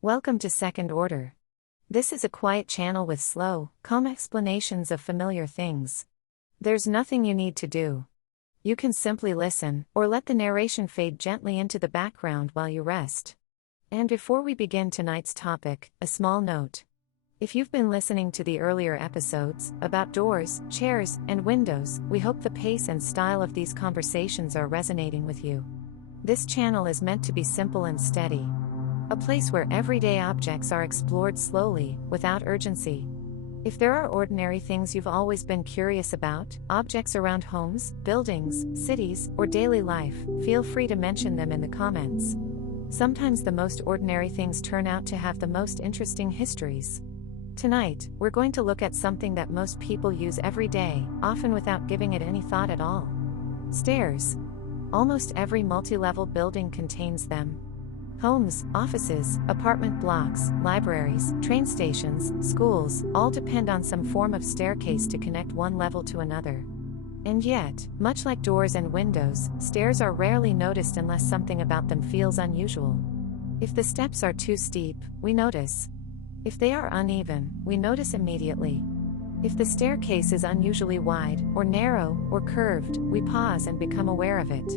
Welcome to Second Order. This is a quiet channel with slow, calm explanations of familiar things. There's nothing you need to do. You can simply listen, or let the narration fade gently into the background while you rest. And before we begin tonight's topic, a small note. If you've been listening to the earlier episodes, about doors, chairs, and windows, we hope the pace and style of these conversations are resonating with you. This channel is meant to be simple and steady. A place where everyday objects are explored slowly, without urgency. If there are ordinary things you've always been curious about, objects around homes, buildings, cities, or daily life, feel free to mention them in the comments. Sometimes the most ordinary things turn out to have the most interesting histories. Tonight, we're going to look at something that most people use every day, often without giving it any thought at all. Stairs. Almost every multi-level building contains them. Homes, offices, apartment blocks, libraries, train stations, schools, all depend on some form of staircase to connect one level to another. And yet, much like doors and windows, stairs are rarely noticed unless something about them feels unusual. If the steps are too steep, we notice. If they are uneven, we notice immediately. If the staircase is unusually wide, or narrow, or curved, we pause and become aware of it.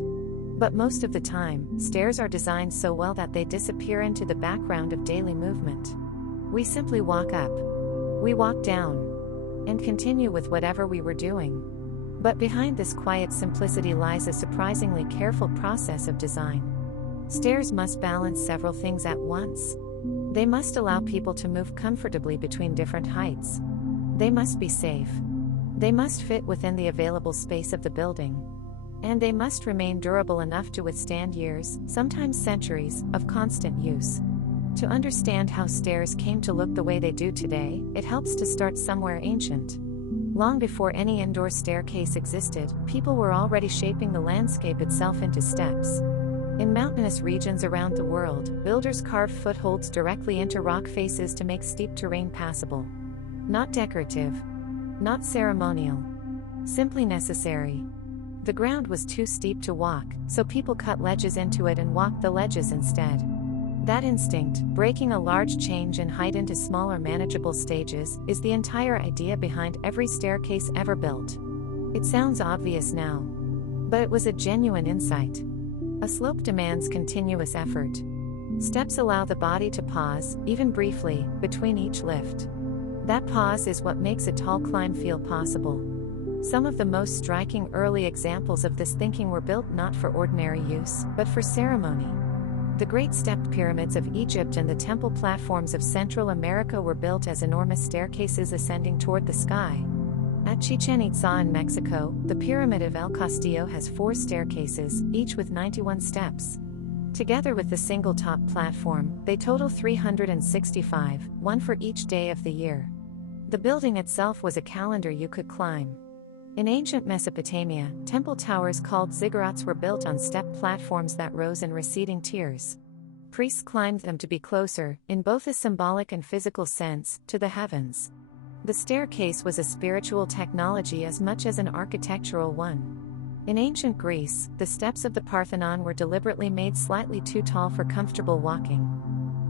But most of the time, stairs are designed so well that they disappear into the background of daily movement. We simply walk up. We walk down. And continue with whatever we were doing. But behind this quiet simplicity lies a surprisingly careful process of design. Stairs must balance several things at once. They must allow people to move comfortably between different heights. They must be safe. They must fit within the available space of the building. And they must remain durable enough to withstand years, sometimes centuries, of constant use. To understand how stairs came to look the way they do today, it helps to start somewhere ancient. Long before any indoor staircase existed, people were already shaping the landscape itself into steps. In mountainous regions around the world, builders carved footholds directly into rock faces to make steep terrain passable. Not decorative. Not ceremonial. Simply necessary. The ground was too steep to walk, so people cut ledges into it and walked the ledges instead. That instinct, breaking a large change in height into smaller manageable stages, is the entire idea behind every staircase ever built. It sounds obvious now. But it was a genuine insight. A slope demands continuous effort. Steps allow the body to pause, even briefly, between each lift. That pause is what makes a tall climb feel possible. Some of the most striking early examples of this thinking were built not for ordinary use, but for ceremony. The great stepped pyramids of Egypt and the temple platforms of Central America were built as enormous staircases ascending toward the sky. At Chichen Itza in Mexico, the Pyramid of El Castillo has 4 staircases, each with 91 steps. Together with the single top platform, they total 365, one for each day of the year. The building itself was a calendar you could climb. In ancient Mesopotamia, temple towers called ziggurats were built on step platforms that rose in receding tiers. Priests climbed them to be closer, in both a symbolic and physical sense, to the heavens. The staircase was a spiritual technology as much as an architectural one. In ancient Greece, the steps of the Parthenon were deliberately made slightly too tall for comfortable walking.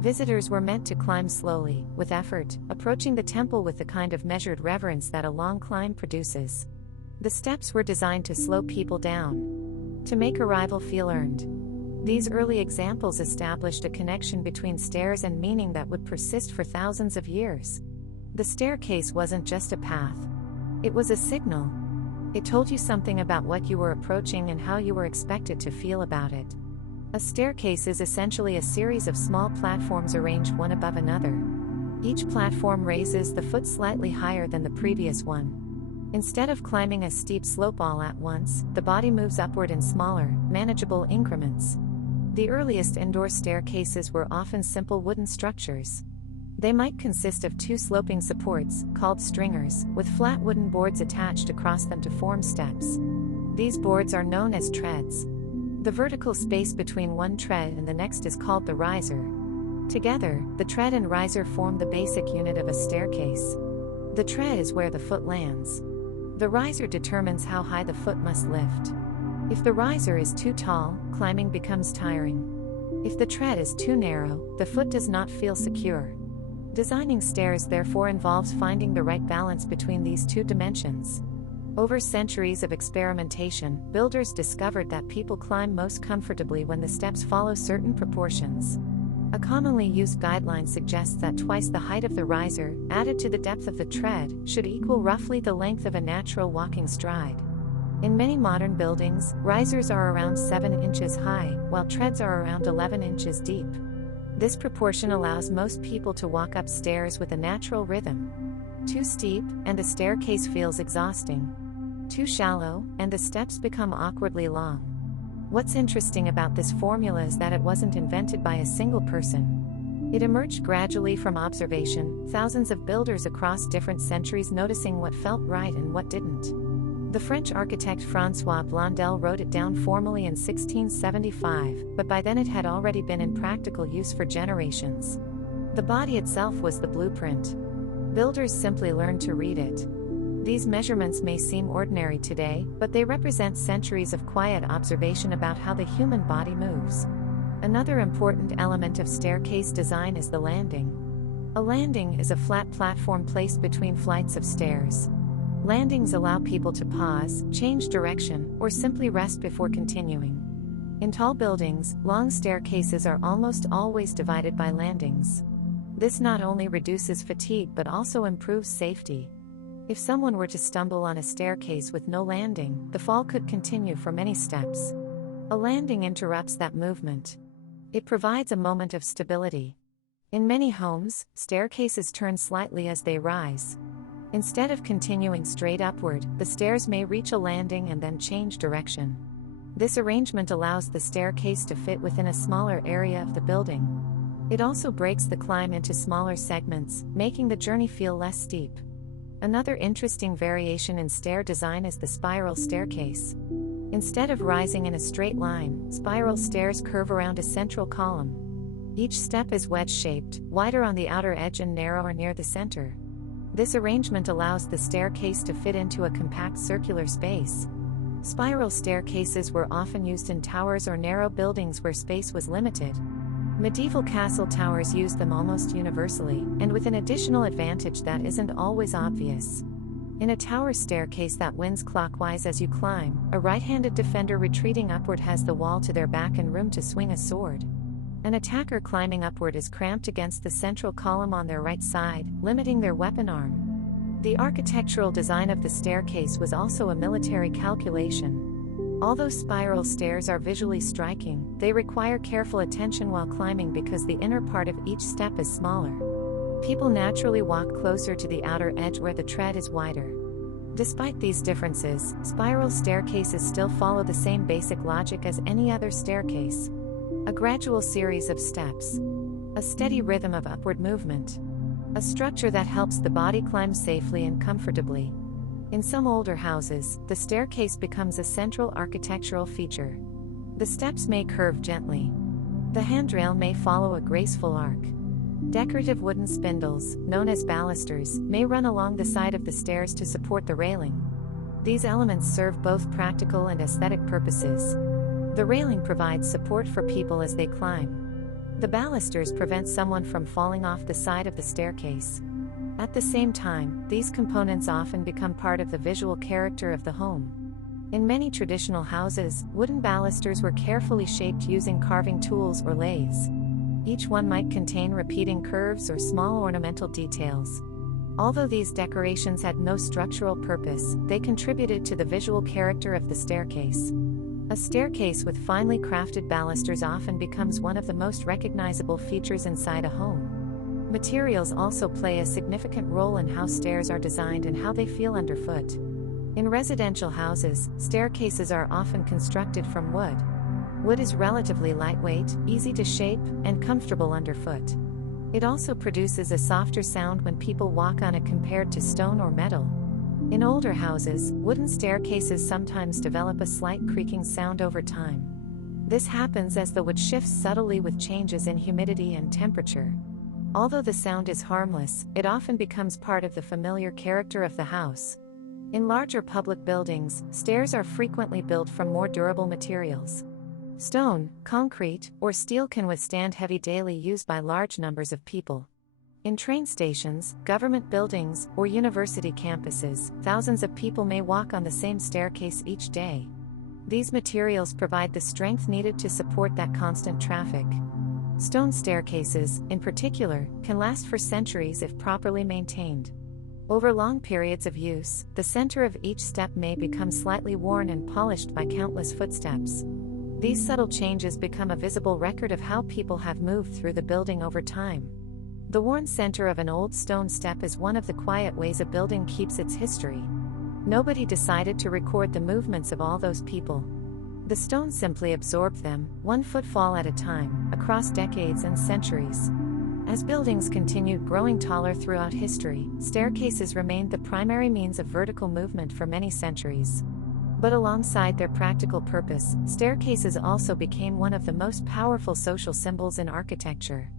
Visitors were meant to climb slowly, with effort, approaching the temple with the kind of measured reverence that a long climb produces. The steps were designed to slow people down. To make arrival feel earned. These early examples established a connection between stairs and meaning that would persist for thousands of years. The staircase wasn't just a path. It was a signal. It told you something about what you were approaching and how you were expected to feel about it. A staircase is essentially a series of small platforms arranged one above another. Each platform raises the foot slightly higher than the previous one. Instead of climbing a steep slope all at once, the body moves upward in smaller, manageable increments. The earliest indoor staircases were often simple wooden structures. They might consist of 2 sloping supports, called stringers, with flat wooden boards attached across them to form steps. These boards are known as treads. The vertical space between one tread and the next is called the riser. Together, the tread and riser form the basic unit of a staircase. The tread is where the foot lands. The riser determines how high the foot must lift. If the riser is too tall, climbing becomes tiring. If the tread is too narrow, the foot does not feel secure. Designing stairs therefore involves finding the right balance between these two dimensions. Over centuries of experimentation, builders discovered that people climb most comfortably when the steps follow certain proportions. A commonly used guideline suggests that twice the height of the riser, added to the depth of the tread, should equal roughly the length of a natural walking stride. In many modern buildings, risers are around 7 inches high, while treads are around 11 inches deep. This proportion allows most people to walk up stairs with a natural rhythm. Too steep, and the staircase feels exhausting. Too shallow, and the steps become awkwardly long. What's interesting about this formula is that it wasn't invented by a single person. It emerged gradually from observation, thousands of builders across different centuries noticing what felt right and what didn't. The French architect François Blondel wrote it down formally in 1675, but by then it had already been in practical use for generations. The body itself was the blueprint. Builders simply learned to read it. These measurements may seem ordinary today, but they represent centuries of quiet observation about how the human body moves. Another important element of staircase design is the landing. A landing is a flat platform placed between flights of stairs. Landings allow people to pause, change direction, or simply rest before continuing. In tall buildings, long staircases are almost always divided by landings. This not only reduces fatigue but also improves safety. If someone were to stumble on a staircase with no landing, the fall could continue for many steps. A landing interrupts that movement. It provides a moment of stability. In many homes, staircases turn slightly as they rise. Instead of continuing straight upward, the stairs may reach a landing and then change direction. This arrangement allows the staircase to fit within a smaller area of the building. It also breaks the climb into smaller segments, making the journey feel less steep. Another interesting variation in stair design is the spiral staircase. Instead of rising in a straight line, spiral stairs curve around a central column. Each step is wedge-shaped, wider on the outer edge and narrower near the center. This arrangement allows the staircase to fit into a compact circular space. Spiral staircases were often used in towers or narrow buildings where space was limited. Medieval castle towers used them almost universally, and with an additional advantage that isn't always obvious. In a tower staircase that winds clockwise as you climb, a right-handed defender retreating upward has the wall to their back and room to swing a sword. An attacker climbing upward is cramped against the central column on their right side, limiting their weapon arm. The architectural design of the staircase was also a military calculation. Although spiral stairs are visually striking, they require careful attention while climbing because the inner part of each step is smaller. People naturally walk closer to the outer edge where the tread is wider. Despite these differences, spiral staircases still follow the same basic logic as any other staircase. A gradual series of steps. A steady rhythm of upward movement. A structure that helps the body climb safely and comfortably. In some older houses, the staircase becomes a central architectural feature. The steps may curve gently. The handrail may follow a graceful arc. Decorative wooden spindles, known as balusters, may run along the side of the stairs to support the railing. These elements serve both practical and aesthetic purposes. The railing provides support for people as they climb. The balusters prevent someone from falling off the side of the staircase. At the same time, these components often become part of the visual character of the home. In many traditional houses, wooden balusters were carefully shaped using carving tools or lathes. Each one might contain repeating curves or small ornamental details. Although these decorations had no structural purpose, they contributed to the visual character of the staircase. A staircase with finely crafted balusters often becomes one of the most recognizable features inside a home. Materials also play a significant role in how stairs are designed and how they feel underfoot. In residential houses, staircases are often constructed from wood. Wood is relatively lightweight, easy to shape, and comfortable underfoot. It also produces a softer sound when people walk on it compared to stone or metal. In older houses, wooden staircases sometimes develop a slight creaking sound over time. This happens as the wood shifts subtly with changes in humidity and temperature. Although the sound is harmless, it often becomes part of the familiar character of the house. In larger public buildings, stairs are frequently built from more durable materials. Stone, concrete, or steel can withstand heavy daily use by large numbers of people. In train stations, government buildings, or university campuses, thousands of people may walk on the same staircase each day. These materials provide the strength needed to support that constant traffic. Stone staircases, in particular, can last for centuries if properly maintained. Over long periods of use, the center of each step may become slightly worn and polished by countless footsteps. These subtle changes become a visible record of how people have moved through the building over time. The worn center of an old stone step is one of the quiet ways a building keeps its history. Nobody decided to record the movements of all those people. The stone simply absorbed them, one footfall at a time, across decades and centuries. As buildings continued growing taller throughout history, staircases remained the primary means of vertical movement for many centuries. But alongside their practical purpose, staircases also became one of the most powerful social symbols in architecture.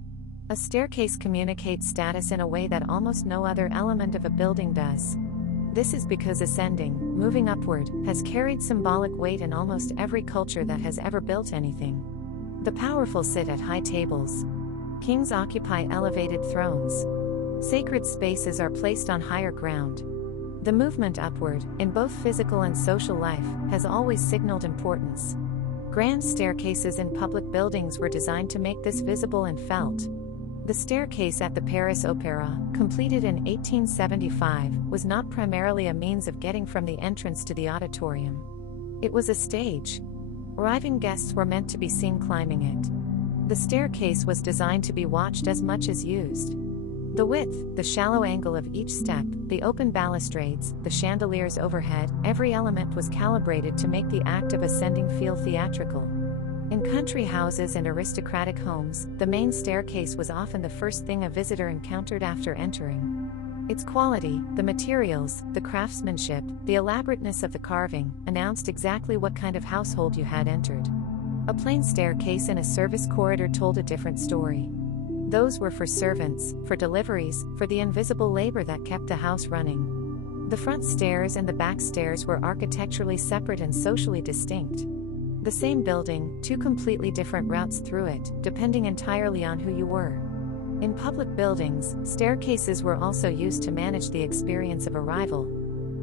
A staircase communicates status in a way that almost no other element of a building does. This is because ascending, moving upward, has carried symbolic weight in almost every culture that has ever built anything. The powerful sit at high tables. Kings occupy elevated thrones. Sacred spaces are placed on higher ground. The movement upward, in both physical and social life, has always signaled importance. Grand staircases in public buildings were designed to make this visible and felt. The staircase at the Paris Opera, completed in 1875, was not primarily a means of getting from the entrance to the auditorium. It was a stage. Arriving guests were meant to be seen climbing it. The staircase was designed to be watched as much as used. The width, the shallow angle of each step, the open balustrades, the chandeliers overhead, every element was calibrated to make the act of ascending feel theatrical. In country houses and aristocratic homes, the main staircase was often the first thing a visitor encountered after entering. Its quality, the materials, the craftsmanship, the elaborateness of the carving, announced exactly what kind of household you had entered. A plain staircase in a service corridor told a different story. Those were for servants, for deliveries, for the invisible labor that kept the house running. The front stairs and the back stairs were architecturally separate and socially distinct. The same building, two completely different routes through it, depending entirely on who you were. In public buildings, staircases were also used to manage the experience of arrival.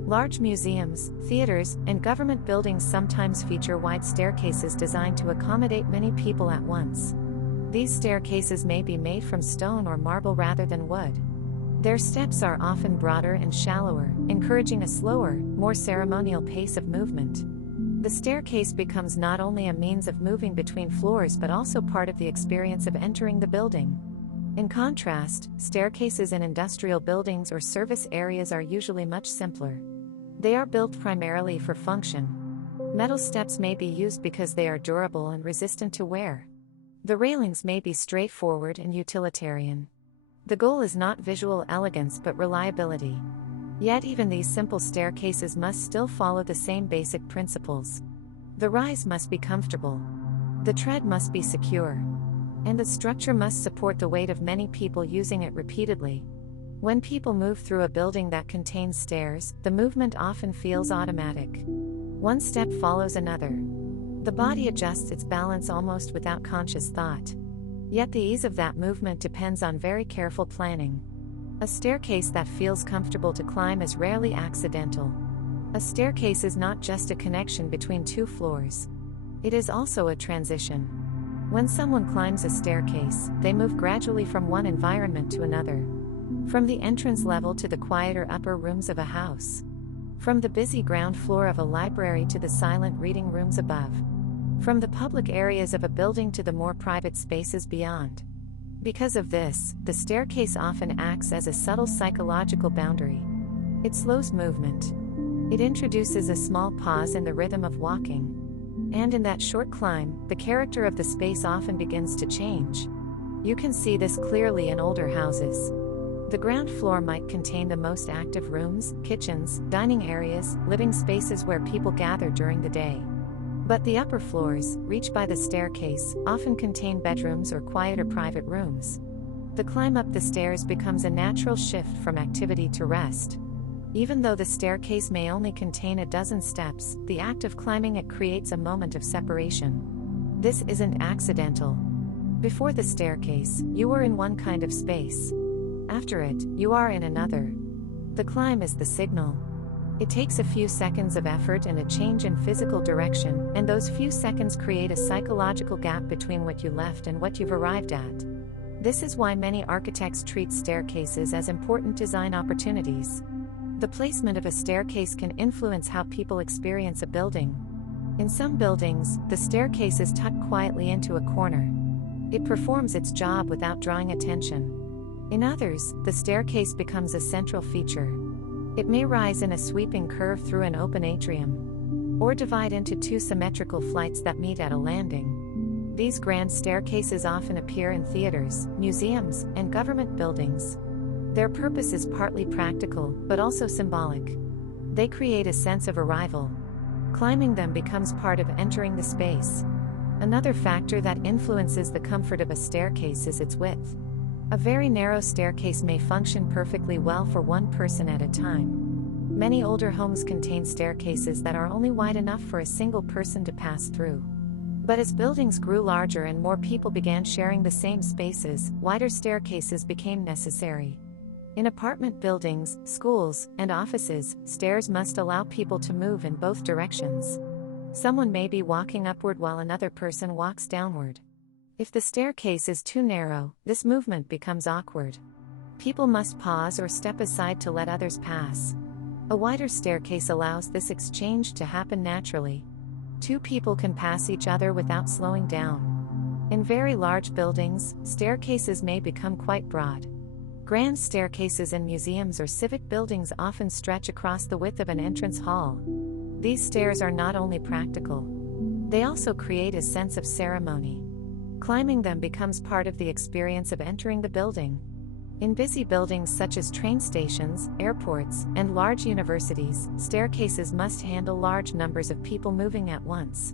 Large museums, theaters, and government buildings sometimes feature wide staircases designed to accommodate many people at once. These staircases may be made from stone or marble rather than wood. Their steps are often broader and shallower, encouraging a slower, more ceremonial pace of movement. The staircase becomes not only a means of moving between floors but also part of the experience of entering the building. In contrast, staircases in industrial buildings or service areas are usually much simpler. They are built primarily for function. Metal steps may be used because they are durable and resistant to wear. The railings may be straightforward and utilitarian. The goal is not visual elegance but reliability. Yet even these simple staircases must still follow the same basic principles. The rise must be comfortable. The tread must be secure. And the structure must support the weight of many people using it repeatedly. When people move through a building that contains stairs, the movement often feels automatic. One step follows another. The body adjusts its balance almost without conscious thought. Yet the ease of that movement depends on very careful planning. A staircase that feels comfortable to climb is rarely accidental. A staircase is not just a connection between two floors. It is also a transition. When someone climbs a staircase, they move gradually from one environment to another. From the entrance level to the quieter upper rooms of a house. From the busy ground floor of a library to the silent reading rooms above. From the public areas of a building to the more private spaces beyond. Because of this, the staircase often acts as a subtle psychological boundary. It slows movement. It introduces a small pause in the rhythm of walking. And in that short climb, the character of the space often begins to change. You can see this clearly in older houses. The ground floor might contain the most active rooms, kitchens, dining areas, living spaces where people gather during the day. But the upper floors, reached by the staircase, often contain bedrooms or quieter private rooms. The climb up the stairs becomes a natural shift from activity to rest. Even though the staircase may only contain a dozen steps, the act of climbing it creates a moment of separation. This isn't accidental. Before the staircase, you were in one kind of space. After it, you are in another. The climb is the signal. It takes a few seconds of effort and a change in physical direction, and those few seconds create a psychological gap between what you left and what you've arrived at. This is why many architects treat staircases as important design opportunities. The placement of a staircase can influence how people experience a building. In some buildings, the staircase is tucked quietly into a corner. It performs its job without drawing attention. In others, the staircase becomes a central feature. It may rise in a sweeping curve through an open atrium, or divide into two symmetrical flights that meet at a landing. These grand staircases often appear in theaters, museums, and government buildings. Their purpose is partly practical, but also symbolic. They create a sense of arrival. Climbing them becomes part of entering the space. Another factor that influences the comfort of a staircase is its width. A very narrow staircase may function perfectly well for one person at a time. Many older homes contain staircases that are only wide enough for a single person to pass through. But as buildings grew larger and more people began sharing the same spaces, wider staircases became necessary. In apartment buildings, schools, and offices, stairs must allow people to move in both directions. Someone may be walking upward while another person walks downward. If the staircase is too narrow, this movement becomes awkward. People must pause or step aside to let others pass. A wider staircase allows this exchange to happen naturally. Two people can pass each other without slowing down. In very large buildings, staircases may become quite broad. Grand staircases in museums or civic buildings often stretch across the width of an entrance hall. These stairs are not only practical, they also create a sense of ceremony. Climbing them becomes part of the experience of entering the building. In busy buildings such as train stations, airports, and large universities, staircases must handle large numbers of people moving at once.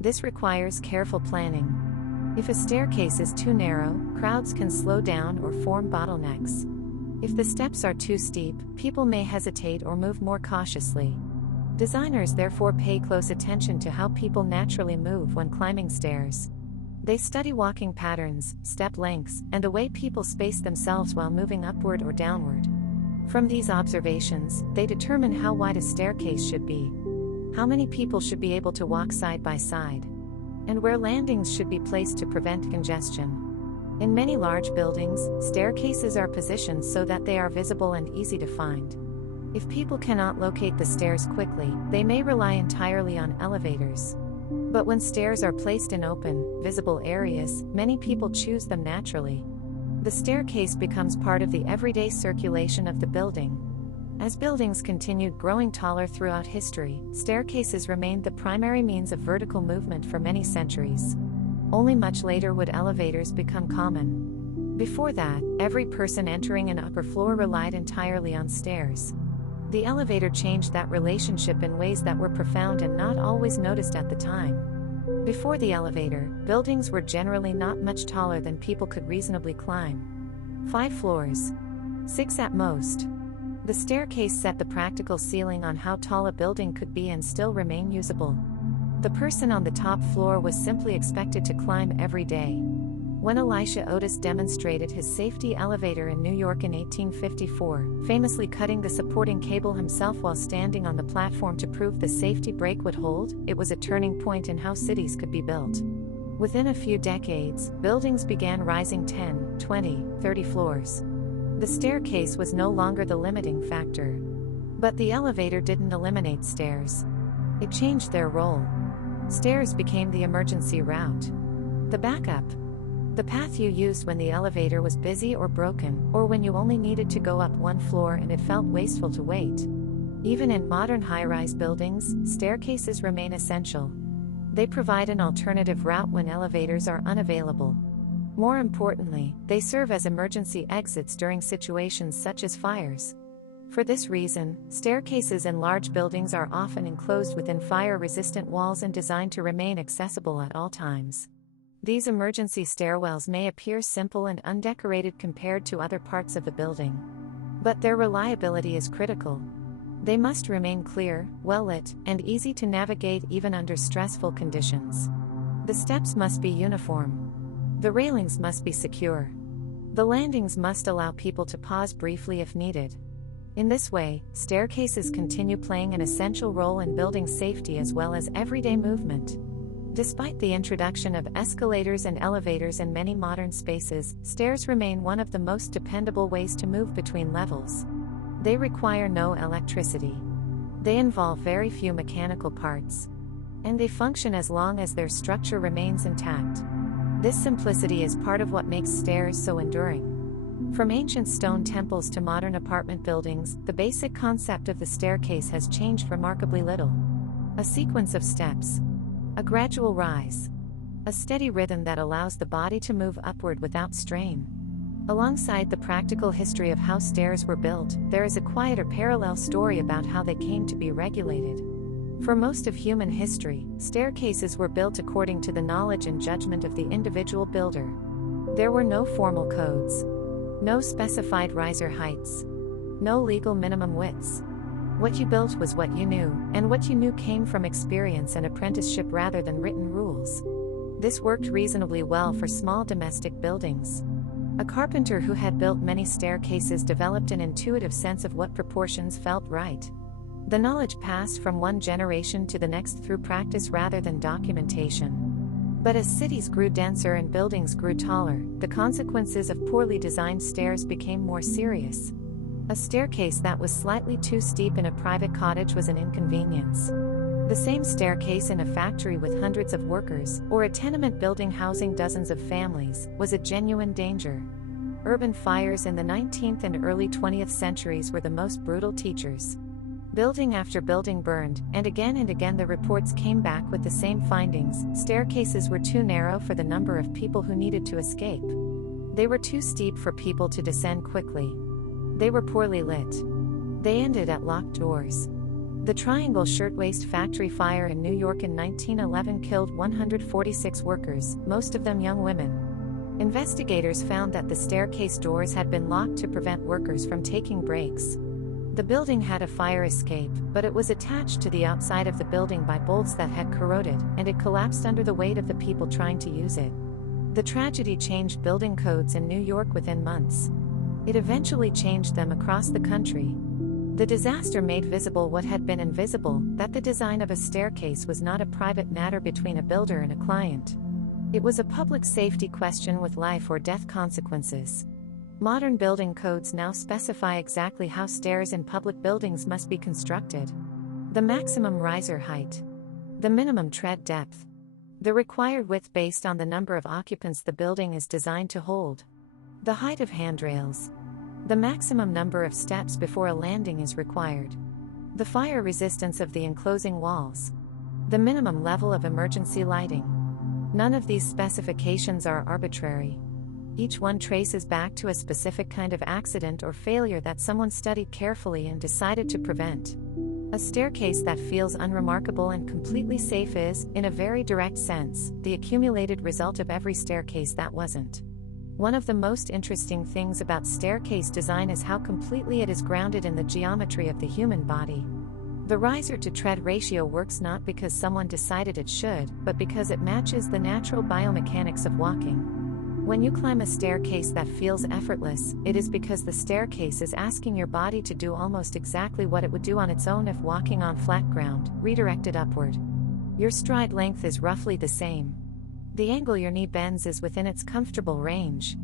This requires careful planning. If a staircase is too narrow, crowds can slow down or form bottlenecks. If the steps are too steep, people may hesitate or move more cautiously. Designers therefore pay close attention to how people naturally move when climbing stairs. They study walking patterns, step lengths, and the way people space themselves while moving upward or downward. From these observations, they determine how wide a staircase should be, how many people should be able to walk side by side, and where landings should be placed to prevent congestion. In many large buildings, staircases are positioned so that they are visible and easy to find. If people cannot locate the stairs quickly, they may rely entirely on elevators. But when stairs are placed in open, visible areas, many people choose them naturally. The staircase becomes part of the everyday circulation of the building. As buildings continued growing taller throughout history, staircases remained the primary means of vertical movement for many centuries. Only much later would elevators become common. Before that, every person entering an upper floor relied entirely on stairs. The elevator changed that relationship in ways that were profound and not always noticed at the time. Before the elevator, buildings were generally not much taller than people could reasonably climb. 5 floors. 6 at most. The staircase set the practical ceiling on how tall a building could be and still remain usable. The person on the top floor was simply expected to climb every day. When Elisha Otis demonstrated his safety elevator in New York in 1854, famously cutting the supporting cable himself while standing on the platform to prove the safety brake would hold, it was a turning point in how cities could be built. Within a few decades, buildings began rising 10, 20, 30 floors. The staircase was no longer the limiting factor. But the elevator didn't eliminate stairs. It changed their role. Stairs became the emergency route. The backup. The path you used when the elevator was busy or broken, or when you only needed to go up one floor and it felt wasteful to wait. Even in modern high-rise buildings, staircases remain essential. They provide an alternative route when elevators are unavailable. More importantly, they serve as emergency exits during situations such as fires. For this reason, staircases in large buildings are often enclosed within fire-resistant walls and designed to remain accessible at all times. These emergency stairwells may appear simple and undecorated compared to other parts of the building. But their reliability is critical. They must remain clear, well-lit, and easy to navigate even under stressful conditions. The steps must be uniform. The railings must be secure. The landings must allow people to pause briefly if needed. In this way, staircases continue playing an essential role in building safety as well as everyday movement. Despite the introduction of escalators and elevators in many modern spaces, stairs remain one of the most dependable ways to move between levels. They require no electricity. They involve very few mechanical parts. And they function as long as their structure remains intact. This simplicity is part of what makes stairs so enduring. From ancient stone temples to modern apartment buildings, the basic concept of the staircase has changed remarkably little. A sequence of steps. A gradual rise. A steady rhythm that allows the body to move upward without strain. Alongside the practical history of how stairs were built, there is a quieter parallel story about how they came to be regulated. For most of human history, staircases were built according to the knowledge and judgment of the individual builder. There were no formal codes. No specified riser heights. No legal minimum widths. What you built was what you knew, and what you knew came from experience and apprenticeship rather than written rules. This worked reasonably well for small domestic buildings. A carpenter who had built many staircases developed an intuitive sense of what proportions felt right. The knowledge passed from one generation to the next through practice rather than documentation. But as cities grew denser and buildings grew taller, the consequences of poorly designed stairs became more serious. A staircase that was slightly too steep in a private cottage was an inconvenience. The same staircase in a factory with hundreds of workers, or a tenement building housing dozens of families, was a genuine danger. Urban fires in the 19th and early 20th centuries were the most brutal teachers. Building after building burned, and again the reports came back with the same findings. Staircases were too narrow for the number of people who needed to escape. They were too steep for people to descend quickly. They were poorly lit. They ended at locked doors. The Triangle Shirtwaist Factory fire in New York in 1911 killed 146 workers, most of them young women. Investigators found that the staircase doors had been locked to prevent workers from taking breaks. The building had a fire escape, but it was attached to the outside of the building by bolts that had corroded, and it collapsed under the weight of the people trying to use it. The tragedy changed building codes in New York within months. It eventually changed them across the country. The disaster made visible what had been invisible, that the design of a staircase was not a private matter between a builder and a client. It was a public safety question with life or death consequences. Modern building codes now specify exactly how stairs in public buildings must be constructed. The maximum riser height. The minimum tread depth. The required width based on the number of occupants the building is designed to hold. The height of handrails. The maximum number of steps before a landing is required. The fire resistance of the enclosing walls. The minimum level of emergency lighting. None of these specifications are arbitrary. Each one traces back to a specific kind of accident or failure that someone studied carefully and decided to prevent. A staircase that feels unremarkable and completely safe is, in a very direct sense, the accumulated result of every staircase that wasn't. One of the most interesting things about staircase design is how completely it is grounded in the geometry of the human body. The riser-to-tread ratio works not because someone decided it should, but because it matches the natural biomechanics of walking. When you climb a staircase that feels effortless, it is because the staircase is asking your body to do almost exactly what it would do on its own if walking on flat ground, redirected upward. Your stride length is roughly the same. The angle your knee bends is within its comfortable range.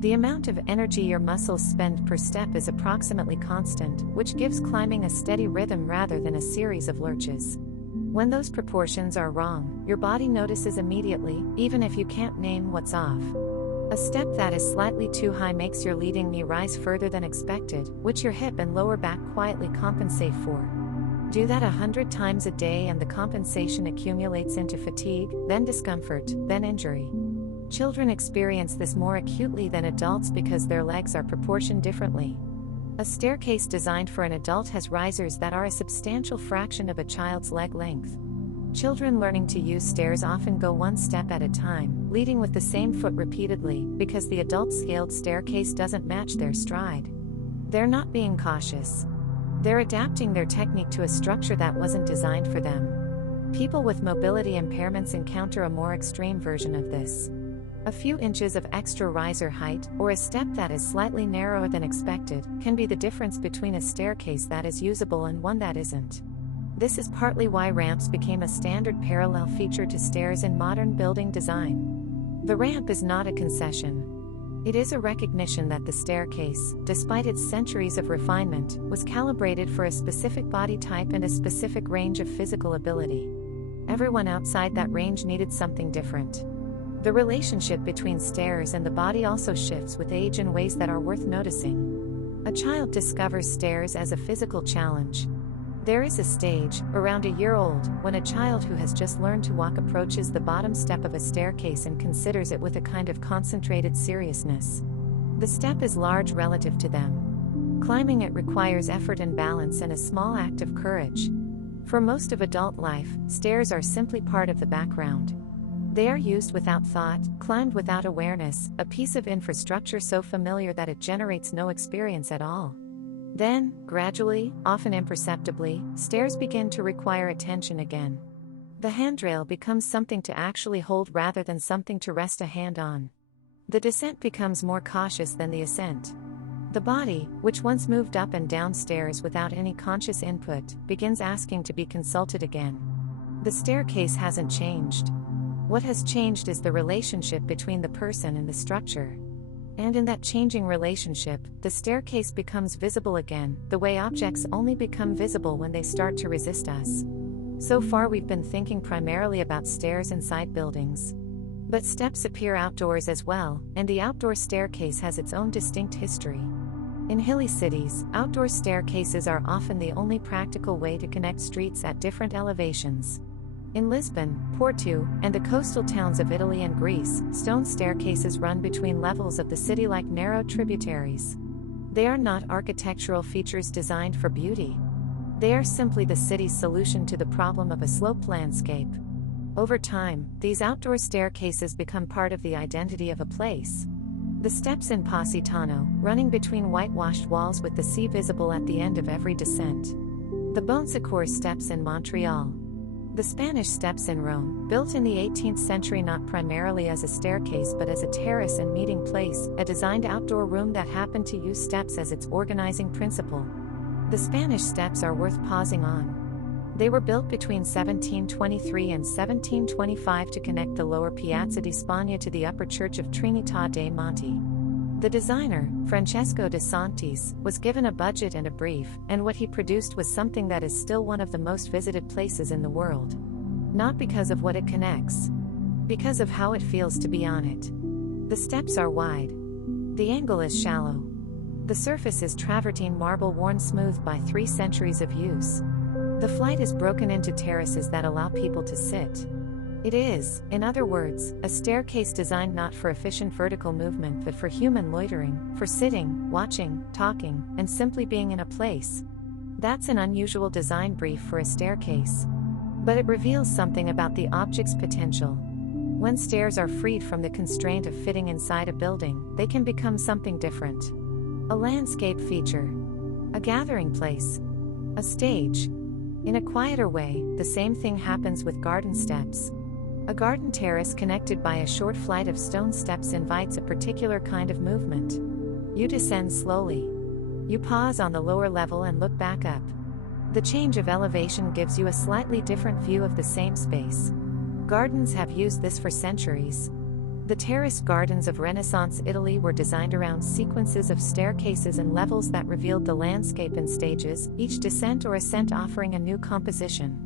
The amount of energy your muscles spend per step is approximately constant, which gives climbing a steady rhythm rather than a series of lurches. When those proportions are wrong, your body notices immediately, even if you can't name what's off. A step that is slightly too high makes your leading knee rise further than expected, which your hip and lower back quietly compensate for. Do that 100 times a day and the compensation accumulates into fatigue, then discomfort, then injury. Children experience this more acutely than adults because their legs are proportioned differently. A staircase designed for an adult has risers that are a substantial fraction of a child's leg length. Children learning to use stairs often go one step at a time, leading with the same foot repeatedly, because the adult-scaled staircase doesn't match their stride. They're not being cautious. They're adapting their technique to a structure that wasn't designed for them. People with mobility impairments encounter a more extreme version of this. A few inches of extra riser height, or a step that is slightly narrower than expected, can be the difference between a staircase that is usable and one that isn't. This is partly why ramps became a standard parallel feature to stairs in modern building design. The ramp is not a concession. It is a recognition that the staircase, despite its centuries of refinement, was calibrated for a specific body type and a specific range of physical ability. Everyone outside that range needed something different. The relationship between stairs and the body also shifts with age in ways that are worth noticing. A child discovers stairs as a physical challenge. There is a stage, around a year old, when a child who has just learned to walk approaches the bottom step of a staircase and considers it with a kind of concentrated seriousness. The step is large relative to them. Climbing it requires effort and balance and a small act of courage. For most of adult life, stairs are simply part of the background. They are used without thought, climbed without awareness, a piece of infrastructure so familiar that it generates no experience at all. Then, gradually, often imperceptibly, stairs begin to require attention again. The handrail becomes something to actually hold rather than something to rest a hand on. The descent becomes more cautious than the ascent. The body, which once moved up and down stairs without any conscious input, begins asking to be consulted again. The staircase hasn't changed. What has changed is the relationship between the person and the structure. And in that changing relationship, the staircase becomes visible again, the way objects only become visible when they start to resist us. So far we've been thinking primarily about stairs inside buildings. But steps appear outdoors as well, and the outdoor staircase has its own distinct history. In hilly cities, outdoor staircases are often the only practical way to connect streets at different elevations. In Lisbon, Porto, and the coastal towns of Italy and Greece, stone staircases run between levels of the city like narrow tributaries. They are not architectural features designed for beauty. They are simply the city's solution to the problem of a sloped landscape. Over time, these outdoor staircases become part of the identity of a place. The steps in Positano, running between whitewashed walls with the sea visible at the end of every descent. The Bonsecours steps in Montreal. The Spanish steps in Rome, built in the 18th century not primarily as a staircase but as a terrace and meeting place, a designed outdoor room that happened to use steps as its organizing principle. The Spanish steps are worth pausing on. They were built between 1723 and 1725 to connect the lower Piazza di Spagna to the upper Church of Trinità dei Monti. The designer, Francesco de Santis, was given a budget and a brief, and what he produced was something that is still one of the most visited places in the world. Not because of what it connects. Because of how it feels to be on it. The steps are wide. The angle is shallow. The surface is travertine marble worn smooth by 3 centuries of use. The flight is broken into terraces that allow people to sit. It is, in other words, a staircase designed not for efficient vertical movement but for human loitering, for sitting, watching, talking, and simply being in a place. That's an unusual design brief for a staircase. But it reveals something about the object's potential. When stairs are freed from the constraint of fitting inside a building, they can become something different. A landscape feature. A gathering place. A stage. In a quieter way, the same thing happens with garden steps. A garden terrace connected by a short flight of stone steps invites a particular kind of movement. You descend slowly. You pause on the lower level and look back up. The change of elevation gives you a slightly different view of the same space. Gardens have used this for centuries. The terraced gardens of Renaissance Italy were designed around sequences of staircases and levels that revealed the landscape in stages, each descent or ascent offering a new composition.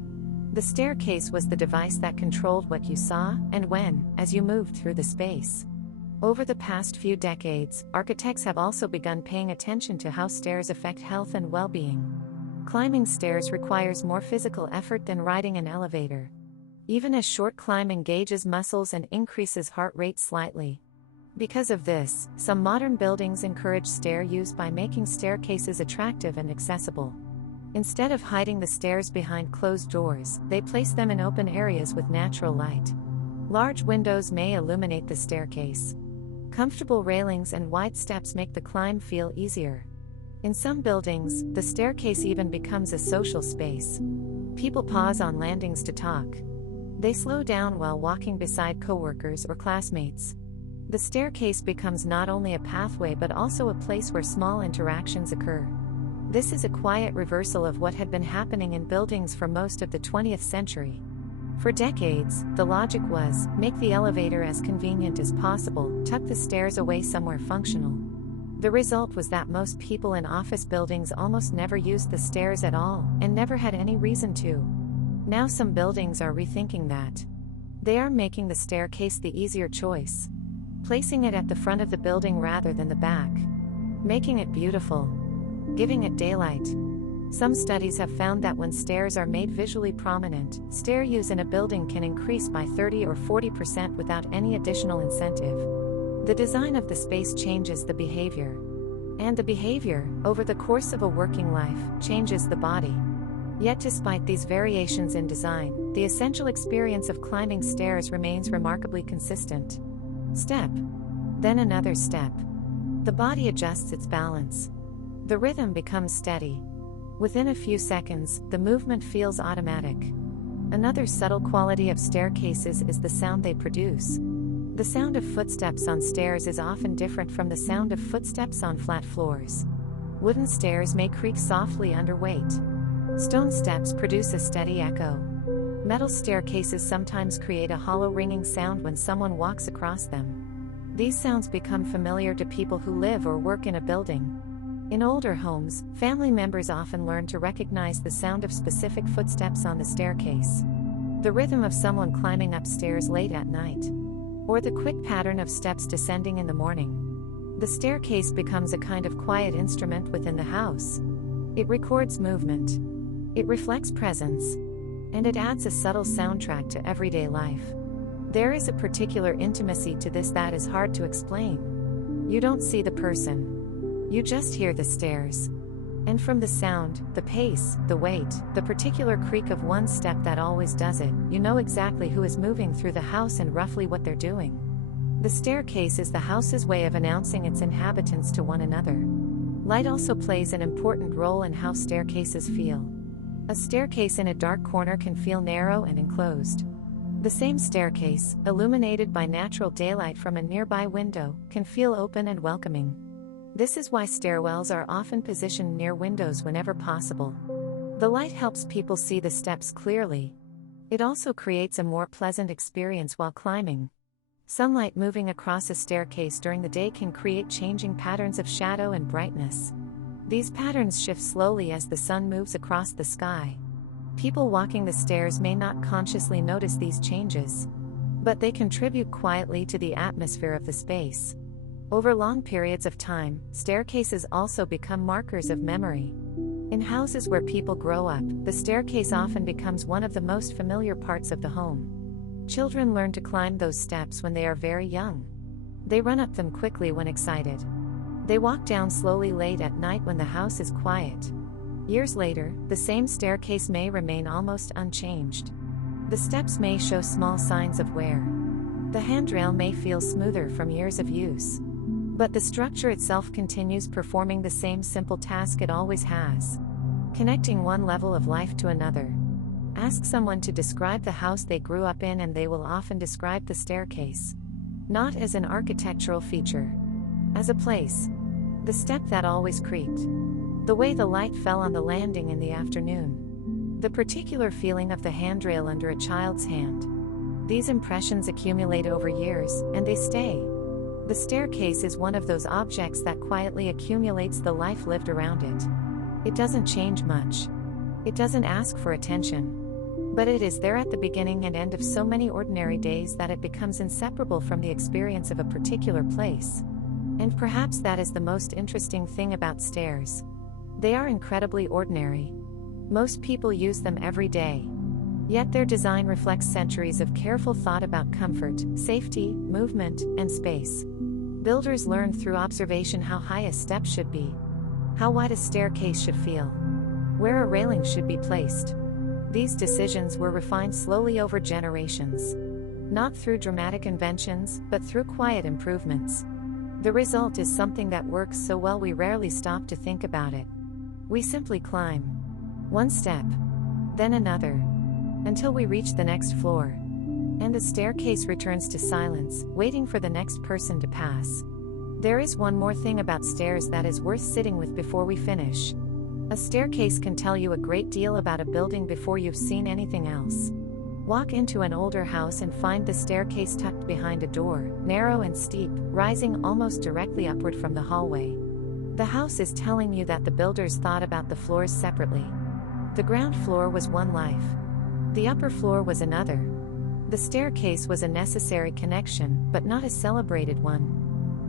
The staircase was the device that controlled what you saw, and when, as you moved through the space. Over the past few decades, architects have also begun paying attention to how stairs affect health and well-being. Climbing stairs requires more physical effort than riding an elevator. Even a short climb engages muscles and increases heart rate slightly. Because of this, some modern buildings encourage stair use by making staircases attractive and accessible. Instead of hiding the stairs behind closed doors, they place them in open areas with natural light. Large windows may illuminate the staircase. Comfortable railings and wide steps make the climb feel easier. In some buildings, the staircase even becomes a social space. People pause on landings to talk. They slow down while walking beside coworkers or classmates. The staircase becomes not only a pathway but also a place where small interactions occur. This is a quiet reversal of what had been happening in buildings for most of the 20th century. For decades, the logic was, make the elevator as convenient as possible, tuck the stairs away somewhere functional. The result was that most people in office buildings almost never used the stairs at all, and never had any reason to. Now some buildings are rethinking that. They are making the staircase the easier choice, placing it at the front of the building rather than the back, making it beautiful, giving it daylight. Some studies have found that when stairs are made visually prominent, stair use in a building can increase by 30 or 40% without any additional incentive. The design of the space changes the behavior. And the behavior, over the course of a working life, changes the body. Yet despite these variations in design, the essential experience of climbing stairs remains remarkably consistent. Step. Then another step. The body adjusts its balance. The rhythm becomes steady. Within a few seconds, the movement feels automatic. Another subtle quality of staircases is the sound they produce. The sound of footsteps on stairs is often different from the sound of footsteps on flat floors. Wooden stairs may creak softly under weight. Stone steps produce a steady echo. Metal staircases sometimes create a hollow ringing sound when someone walks across them. These sounds become familiar to people who live or work in a building. In older homes, family members often learn to recognize the sound of specific footsteps on the staircase, the rhythm of someone climbing upstairs late at night, or the quick pattern of steps descending in the morning. The staircase becomes a kind of quiet instrument within the house. It records movement. It reflects presence. And it adds a subtle soundtrack to everyday life. There is a particular intimacy to this that is hard to explain. You don't see the person. You just hear the stairs. And from the sound, the pace, the weight, the particular creak of one step that always does it, you know exactly who is moving through the house and roughly what they're doing. The staircase is the house's way of announcing its inhabitants to one another. Light also plays an important role in how staircases feel. A staircase in a dark corner can feel narrow and enclosed. The same staircase, illuminated by natural daylight from a nearby window, can feel open and welcoming. This is why stairwells are often positioned near windows whenever possible. The light helps people see the steps clearly. It also creates a more pleasant experience while climbing. Sunlight moving across a staircase during the day can create changing patterns of shadow and brightness. These patterns shift slowly as the sun moves across the sky. People walking the stairs may not consciously notice these changes, but they contribute quietly to the atmosphere of the space. Over long periods of time, staircases also become markers of memory. In houses where people grow up, the staircase often becomes one of the most familiar parts of the home. Children learn to climb those steps when they are very young. They run up them quickly when excited. They walk down slowly late at night when the house is quiet. Years later, the same staircase may remain almost unchanged. The steps may show small signs of wear. The handrail may feel smoother from years of use. But the structure itself continues performing the same simple task it always has, connecting one level of life to another. Ask someone to describe the house they grew up in and they will often describe the staircase, not as an architectural feature, as a place. The step that always creaked. The way the light fell on the landing in the afternoon. The particular feeling of the handrail under a child's hand. These impressions accumulate over years, and they stay. The staircase is one of those objects that quietly accumulates the life lived around it. It doesn't change much. It doesn't ask for attention. But it is there at the beginning and end of so many ordinary days that it becomes inseparable from the experience of a particular place. And perhaps that is the most interesting thing about stairs. They are incredibly ordinary. Most people use them every day. Yet their design reflects centuries of careful thought about comfort, safety, movement, and space. Builders learned through observation how high a step should be, how wide a staircase should feel, where a railing should be placed. These decisions were refined slowly over generations, not through dramatic inventions, but through quiet improvements. The result is something that works so well we rarely stop to think about it. We simply climb. One step. then another, until we reach the next floor. And the staircase returns to silence, waiting for the next person to pass. There is one more thing about stairs that is worth sitting with before we finish. A staircase can tell you a great deal about a building before you've seen anything else. Walk into an older house and find the staircase tucked behind a door, narrow and steep, rising almost directly upward from the hallway. The house is telling you that the builders thought about the floors separately. The ground floor was one life. The upper floor was another. The staircase was a necessary connection, but not a celebrated one.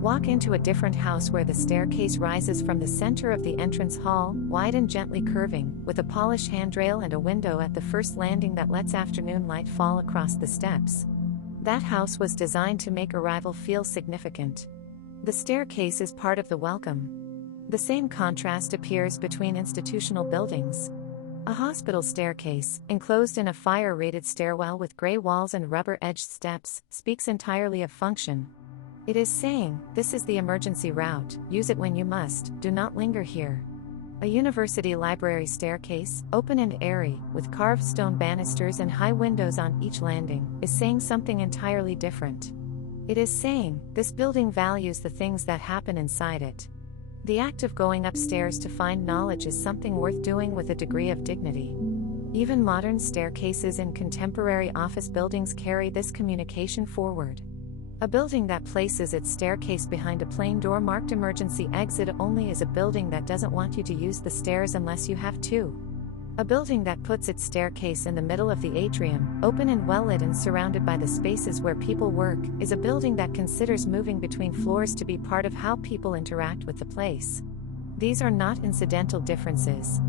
Walk into a different house where the staircase rises from the center of the entrance hall, wide and gently curving, with a polished handrail and a window at the first landing that lets afternoon light fall across the steps. That house was designed to make arrival feel significant. The staircase is part of the welcome. The same contrast appears between institutional buildings. A hospital staircase, enclosed in a fire-rated stairwell with gray walls and rubber-edged steps, speaks entirely of function. It is saying, this is the emergency route, use it when you must, do not linger here. A university library staircase, open and airy, with carved stone banisters and high windows on each landing, is saying something entirely different. It is saying, this building values the things that happen inside it. The act of going upstairs to find knowledge is something worth doing with a degree of dignity. Even modern staircases in contemporary office buildings carry this communication forward. A building that places its staircase behind a plain door marked emergency exit only is a building that doesn't want you to use the stairs unless you have to. A building that puts its staircase in the middle of the atrium, open and well-lit and surrounded by the spaces where people work, is a building that considers moving between floors to be part of how people interact with the place. These are not incidental differences.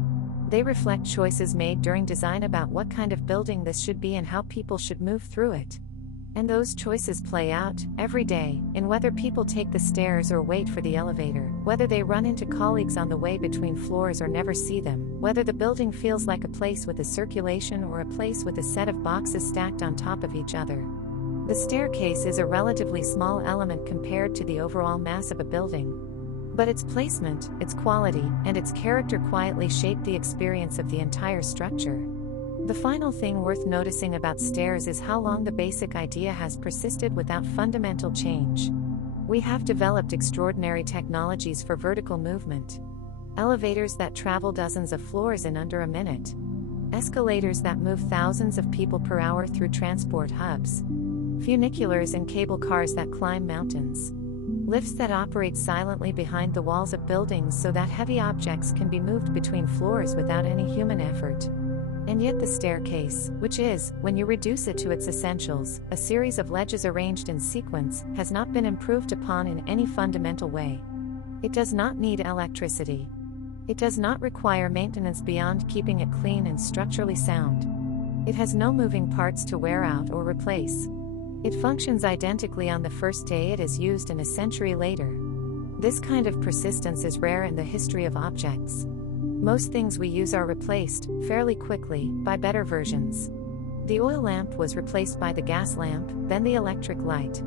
They reflect choices made during design about what kind of building this should be and how people should move through it. And those choices play out, every day, in whether people take the stairs or wait for the elevator, whether they run into colleagues on the way between floors or never see them, whether the building feels like a place with a circulation or a place with a set of boxes stacked on top of each other. The staircase is a relatively small element compared to the overall mass of a building. But its placement, its quality, and its character quietly shape the experience of the entire structure. The final thing worth noticing about stairs is how long the basic idea has persisted without fundamental change. We have developed extraordinary technologies for vertical movement. Elevators that travel dozens of floors in under a minute. Escalators that move thousands of people per hour through transport hubs. Funiculars and cable cars that climb mountains. Lifts that operate silently behind the walls of buildings so that heavy objects can be moved between floors without any human effort. And yet the staircase, which is, when you reduce it to its essentials, a series of ledges arranged in sequence, has not been improved upon in any fundamental way. It does not need electricity. It does not require maintenance beyond keeping it clean and structurally sound. It has no moving parts to wear out or replace. It functions identically on the first day it is used and a century later. This kind of persistence is rare in the history of objects. Most things we use are replaced, fairly quickly, by better versions. The oil lamp was replaced by the gas lamp, then the electric light.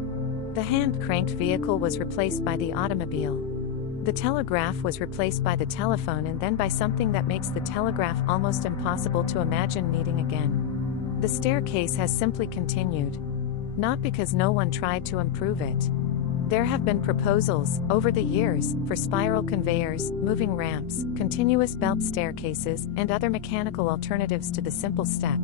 The hand-cranked vehicle was replaced by the automobile. The telegraph was replaced by the telephone and then by something that makes the telegraph almost impossible to imagine needing again. The staircase has simply continued. Not because no one tried to improve it. There have been proposals, over the years, for spiral conveyors, moving ramps, continuous belt staircases, and other mechanical alternatives to the simple step.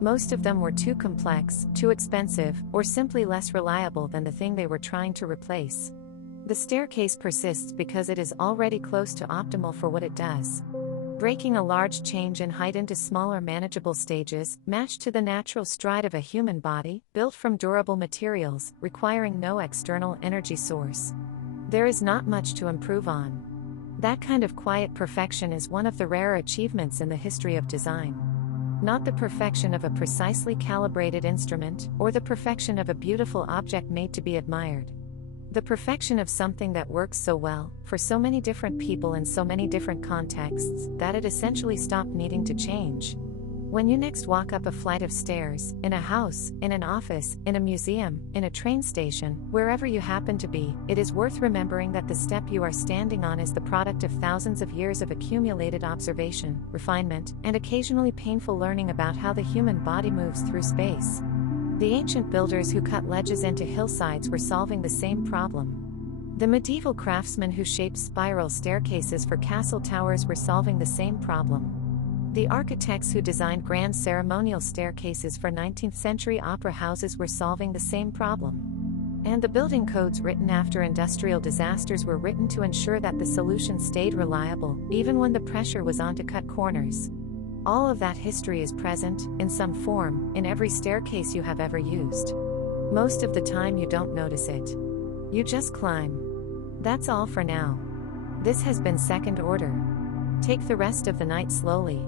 Most of them were too complex, too expensive, or simply less reliable than the thing they were trying to replace. The staircase persists because it is already close to optimal for what it does. Breaking a large change in height into smaller manageable stages, matched to the natural stride of a human body, built from durable materials, requiring no external energy source. There is not much to improve on. That kind of quiet perfection is one of the rare achievements in the history of design. Not the perfection of a precisely calibrated instrument, or the perfection of a beautiful object made to be admired. The perfection of something that works so well, for so many different people in so many different contexts, that it essentially stopped needing to change. When you next walk up a flight of stairs, in a house, in an office, in a museum, in a train station, wherever you happen to be, it is worth remembering that the step you are standing on is the product of thousands of years of accumulated observation, refinement, and occasionally painful learning about how the human body moves through space. The ancient builders who cut ledges into hillsides were solving the same problem. The medieval craftsmen who shaped spiral staircases for castle towers were solving the same problem. The architects who designed grand ceremonial staircases for 19th-century opera houses were solving the same problem. And the building codes written after industrial disasters were written to ensure that the solution stayed reliable, even when the pressure was on to cut corners. All of that history is present, in some form, in every staircase you have ever used. Most of the time you don't notice it. You just climb. That's all for now. This has been Second Order. Take the rest of the night slowly.